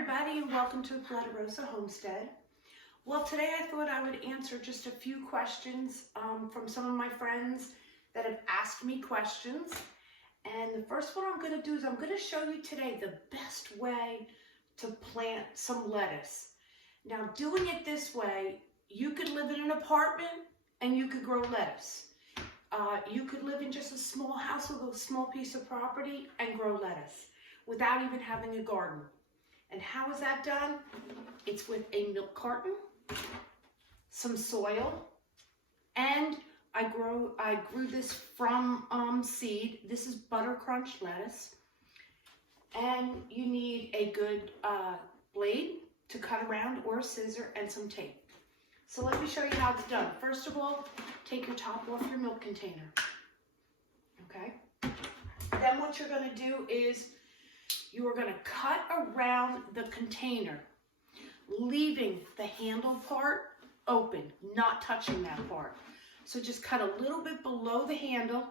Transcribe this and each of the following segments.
everybody, and welcome to Polettirosa Homestead. Well, today I thought I would answer just a few questions from some of my friends that have asked me questions. And the first one I'm going to do is I'm going to show you today the best way to plant some lettuce. Now, doing it this way, you could live in an apartment and you could grow lettuce. You could live in just a small house with a small piece of property and grow lettuce without even having a garden. And how is that done? It's with a milk carton, some soil, and I grew this from seed. This is butter crunch lettuce. And you need a good blade to cut around, or a scissor, and some tape. So let me show you how it's done. First of all, take your top off your milk container. Okay? Then what you're going to do is you are going to cut around the container, leaving the handle part open, not touching that part. So just cut a little bit below the handle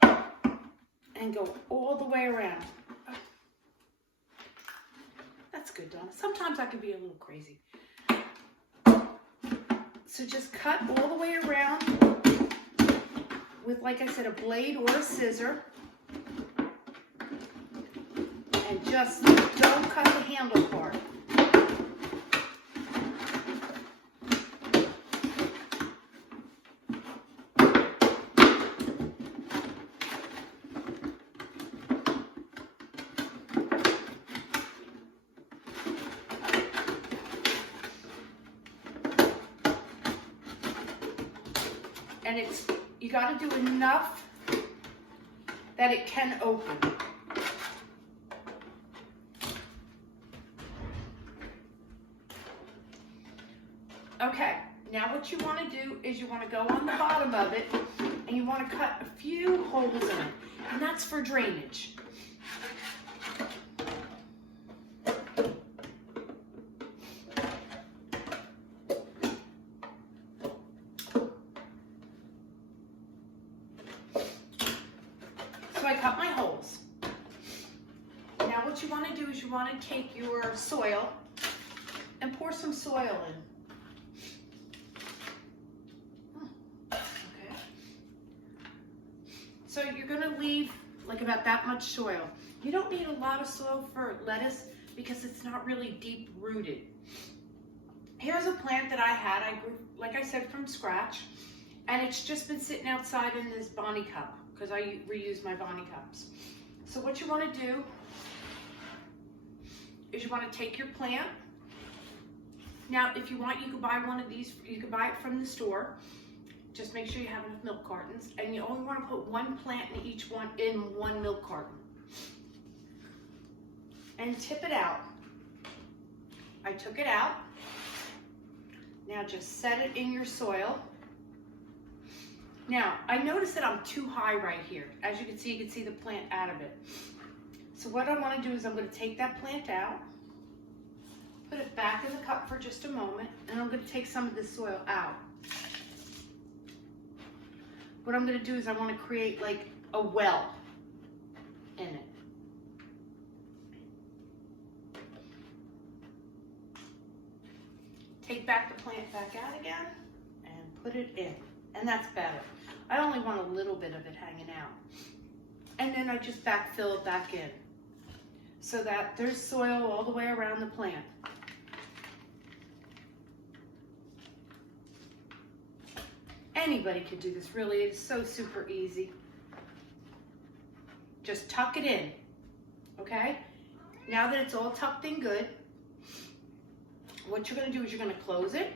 and go all the way around. That's good, Donna. Sometimes I can be a little crazy. So just cut all the way around with, like I said, a blade or a scissor. And just don't cut the handle part. And you got to do enough that it can open. Okay, now what you want to do is you want to go on the bottom of it and you want to cut a few holes in it, and that's for drainage. So I cut my holes. Now what you want to do is you want to take your soil and pour some soil in. So you're going to leave like about that much soil. You don't need a lot of soil for lettuce because it's not really deep rooted. Here's a plant that I had. I grew, like I said, from scratch. And it's just been sitting outside in this Bonnie cup because I reuse my Bonnie cups. So what you want to do is you want to take your plant. Now, if you want, you can buy one of these. You can buy it from the store. Just make sure you have enough milk cartons, and you only want to put one plant in each one in one milk carton. And tip it out. I took it out. Now just set it in your soil. Now, I noticed that I'm too high right here. As you can see the plant out of it. So what I want to do is I'm going to take that plant out, put it back in the cup for just a moment, and I'm going to take some of this soil out. What I'm going to do is I want to create like a well in it. Take back the plant back out again and put it in. And that's better. I only want a little bit of it hanging out. And then I just backfill it back in so that there's soil all the way around the plant. Anybody could do this, really. It's so super easy. Just tuck it in, okay? Now that it's all tucked in good, what you're going to do is you're going to close it,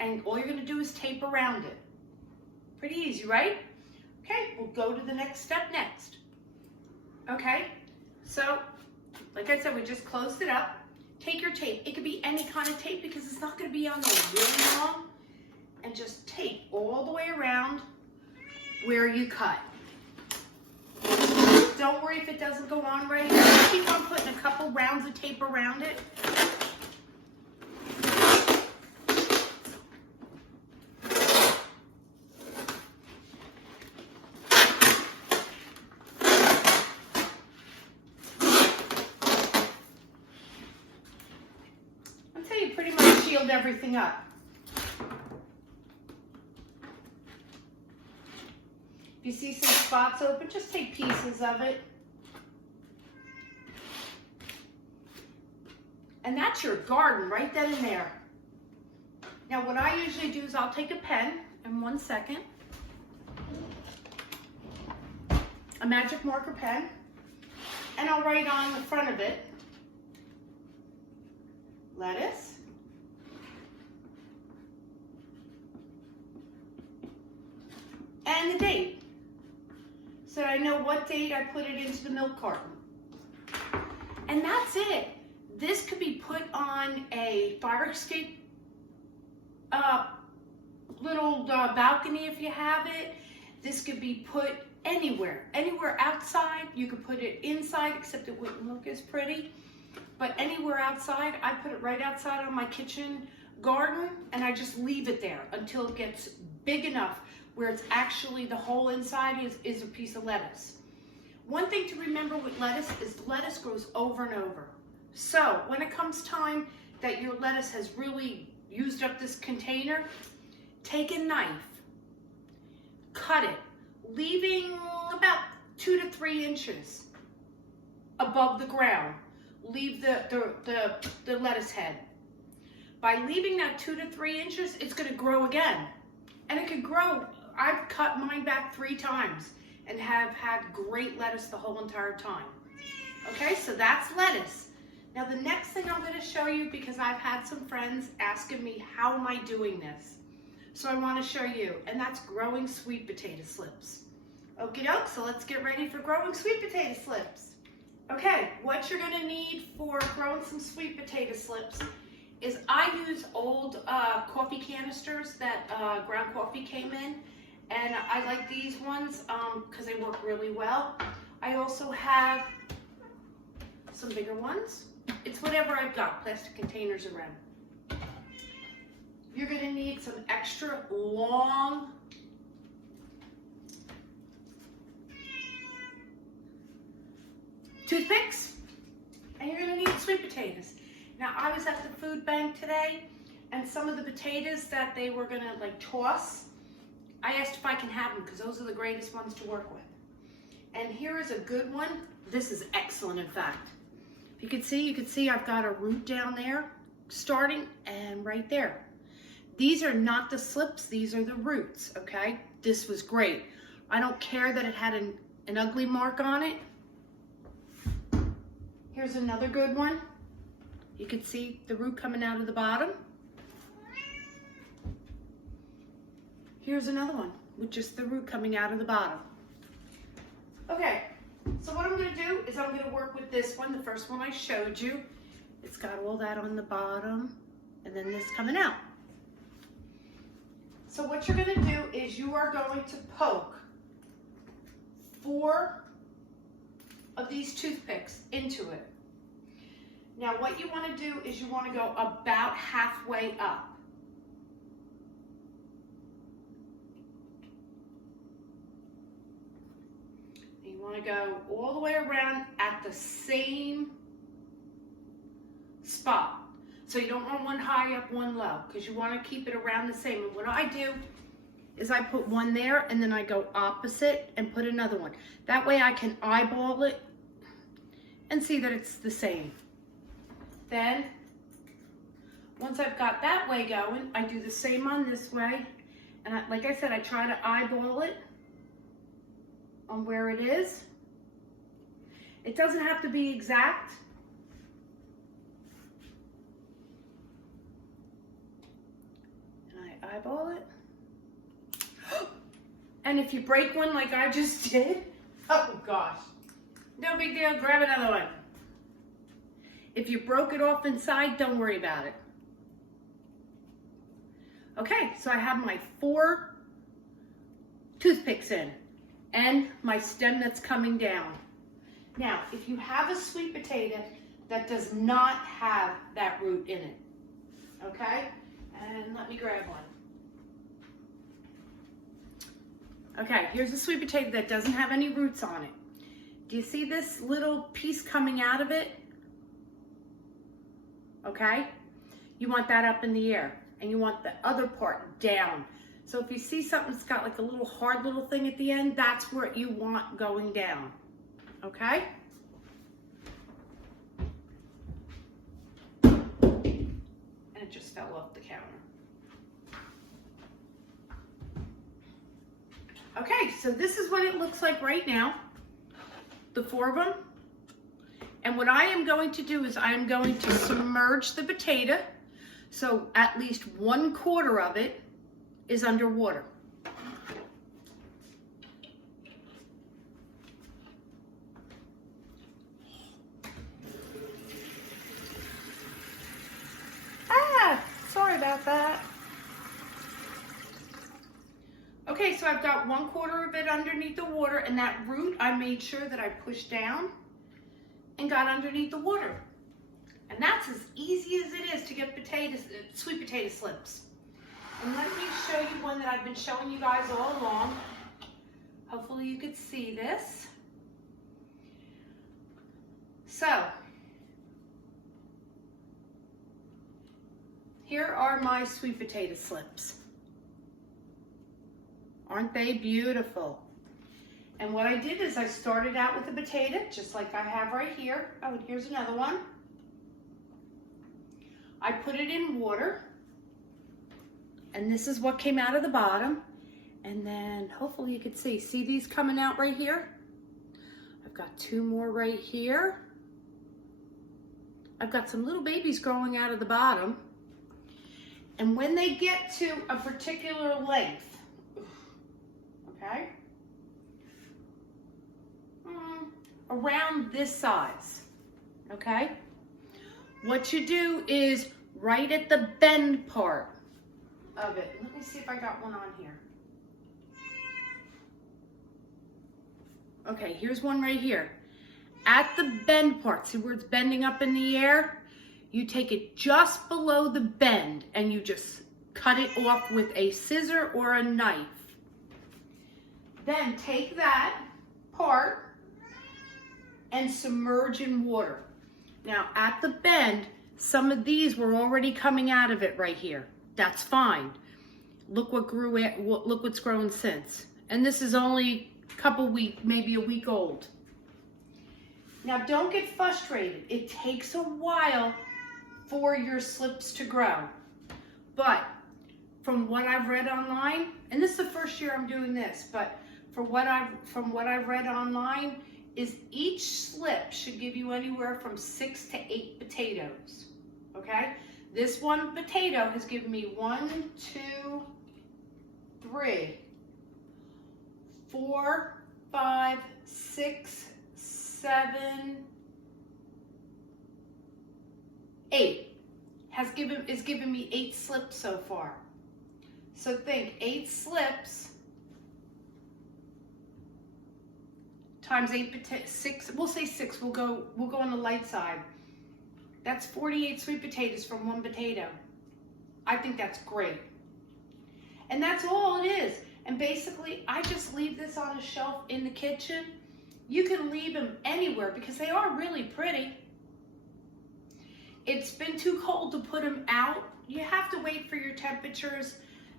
and all you're going to do is tape around it. Pretty easy, right? Okay, we'll go to the next step next. Okay, so like I said, we just closed it up. Take your tape. It could be any kind of tape because it's not going to be on there really long. And just tape all the way around where you cut. Don't worry if it doesn't go on right. Just keep on putting a couple rounds of tape around it. shield everything up. If you see some spots open, just take pieces of it. And that's your garden right then and there. Now what I usually do is I'll take a pen in 1 second, a magic marker pen, and I'll write on the front of it, lettuce, and the date, so I know what date I put it into the milk carton. And that's it. This could be put on a fire escape little balcony if you have it. This could be put anywhere outside. You could put it inside, except it wouldn't look as pretty. But anywhere outside, I put it right outside on my kitchen garden, and I just leave it there until it gets big enough where it's actually the whole inside is a piece of lettuce. One thing to remember with lettuce is lettuce grows over and over. So when it comes time that your lettuce has really used up this container, take a knife, cut it, leaving about 2 to 3 inches above the ground. Leave the lettuce head. By leaving that 2 to 3 inches, it's going to grow again. And it could grow. I've cut mine back 3 times and have had great lettuce the whole entire time. Okay, so that's lettuce. Now the next thing I'm going to show you, because I've had some friends asking me, how am I doing this? So I want to show you, and that's growing sweet potato slips. Okie doke, so let's get ready for growing sweet potato slips. Okay, what you're going to need for growing some sweet potato slips is I use old coffee canisters that ground coffee came in, and I like these ones because they work really well. I also have some bigger ones. It's whatever I've got, plastic containers around. You're going to need some extra long toothpicks, and you're going to need sweet potatoes. Now I was at the food bank today, and some of the potatoes that they were going to like toss, I asked if I can have them because those are the greatest ones to work with. And here is a good one. This is excellent, in fact. You can see I've got a root down there starting and right there. These are not the slips, these are the roots, okay? This was great. I don't care that it had an ugly mark on it. Here's another good one. You can see the root coming out of the bottom. Here's another one with just the root coming out of the bottom. Okay. So what I'm going to do is I'm going to work with this one, the first one I showed you. It's got all that on the bottom and then this coming out. So what you're going to do is you are going to poke 4 of these toothpicks into it. Now what you want to do is you want to go about halfway up. You want to go all the way around at the same spot. So you don't want one high up, one low, because you want to keep it around the same. And what I do is I put one there and then I go opposite and put another one. That way I can eyeball it and see that it's the same. Then, once I've got that way going, I do the same on this way. And like I said, I try to eyeball it on where it is. It doesn't have to be exact. And I eyeball it. And if you break one like I just did, oh gosh, no big deal, grab another one. If you broke it off inside, don't worry about it. Okay, so I have my 4 toothpicks in and my stem that's coming down. Now, if you have a sweet potato that does not have that root in it, okay? And let me grab one. Okay, here's a sweet potato that doesn't have any roots on it. Do you see this little piece coming out of it? Okay? you want that up in the air, and you want the other part down. So if you see something that's got like a little hard little thing at the end, that's where you want going down, okay? And it just fell off the counter. Okay, so this is what it looks like right now, the 4 of them. And what I am going to do is I am going to submerge the potato, so at least 1/4 of it is underwater. Sorry about that. Okay, so I've got 1/4 of it underneath the water, and that root I made sure that I pushed down and got underneath the water. And that's as easy as it is to get potatoes, sweet potato slips. And let me show you one that I've been showing you guys all along. Hopefully you could see this. So, here are my sweet potato slips. Aren't they beautiful? And what I did is I started out with a potato, just like I have right here. Oh, and here's another one. I put it in water, and this is what came out of the bottom. And then hopefully you could see these coming out right here? I've got 2 more right here. I've got some little babies growing out of the bottom. And when they get to a particular length, okay, around this size, okay, what you do is right at the bend part of it. Let me see if I got one on here. Okay, here's one right here. At the bend part, see where it's bending up in the air? You take it just below the bend and you just cut it off with a scissor or a knife. Then take that part and submerge in water. Now at the bend, some of these were already coming out of it right here. That's fine. Look what grew it, look what's grown since. And this is only a couple weeks, maybe a week old. Now don't get frustrated. It takes a while for your slips to grow. But from what I've read online, and this is the first year I'm doing this, but from what I've read online, is each slip should give you anywhere from 6 to 8 potatoes. Okay? This one potato has given me 1, 2, 3, 4, 5, 6, 7, 8. Is giving me 8 slips so far. So think 8 slips times 6. We'll say 6. We'll go on the light side. That's 48 sweet potatoes from 1 potato. I think that's great. And that's all it is. And basically, I just leave this on a shelf in the kitchen. You can leave them anywhere because they are really pretty. It's been too cold to put them out. You have to wait for your temperatures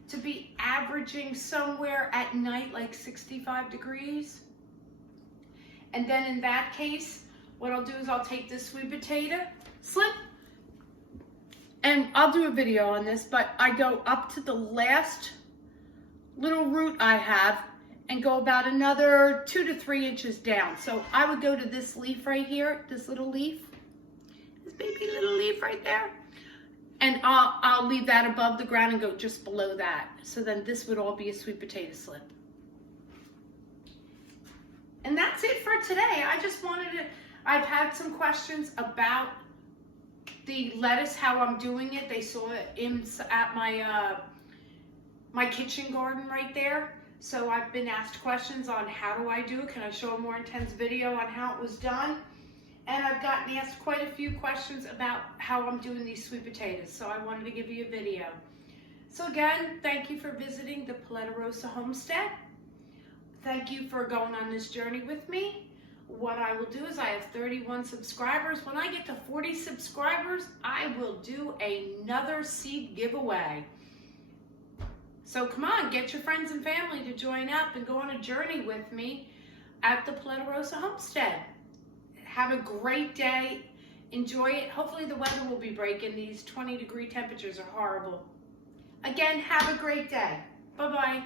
to be averaging somewhere at night like 65 degrees. And then in that case, what I'll do is I'll take this sweet potato slip, and I'll do a video on this, but I go up to the last little root I have and go about another 2 to 3 inches down. So I would go to this leaf right here, this little leaf, this baby little leaf right there, and I'll leave that above the ground and go just below that. So then this would all be a sweet potato slip. And that's it for today. I just wanted to, I've had some questions about the lettuce, how I'm doing it. They saw it at my kitchen garden right there. So I've been asked questions on how do I do it? Can I show a more intense video on how it was done? And I've gotten asked quite a few questions about how I'm doing these sweet potatoes. So I wanted to give you a video. So again, thank you for visiting the Polettirosa Homestead. Thank you for going on this journey with me. what I will do is I have 31 subscribers. When I get to 40 subscribers, I will do another seed giveaway. So come on, get your friends and family to join up and go on a journey with me at the Polettirosa Homestead. Have a great day. Enjoy it. Hopefully the weather will be breaking. These 20-degree temperatures are horrible. Again, have a great day. Bye-bye.